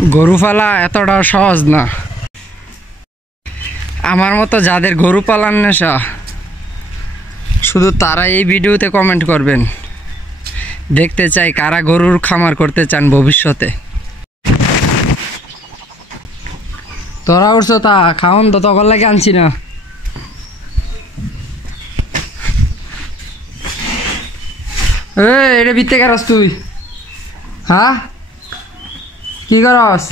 গরু পালা এতটা সহজ না। আমার মতো যাদের গরু পালার নেশা শুধু তারা এই ভিডিওতে কমেন্ট করবেন। দেখতে চাই কারা গরুর খামার করতে চান ভবিষ্যতে। তোরা উঠছো তা খাওন তো তখন লাগে আনছি না। এটা ভিত্তে করস তুই? হ্যাঁ কি করস?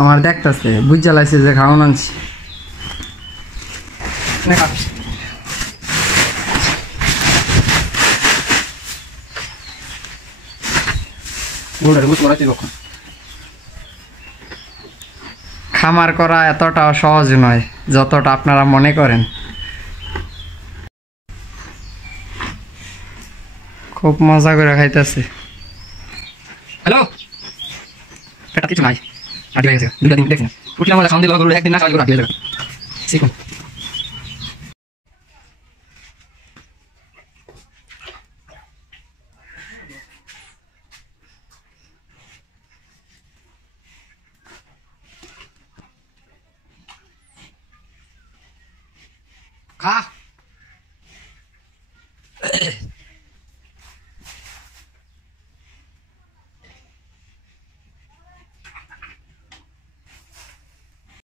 আমার দেখতেছে বুঝ জ্বালাইছে যে খাওন আনছি। খামার করা এতটা সহজ নয় যতটা আপনারা মনে করেন। খুব মজা করে খাইতেছে। হ্যালো, পেটা কিছু নাই, আটি হয়ে গেছে। দুটা দিন দেখছেন উঠলাম খাওয়ান দিল গরু, একদিন না খাওয়ালে গরু আটি হয়ে যাবে। শিখুন খা।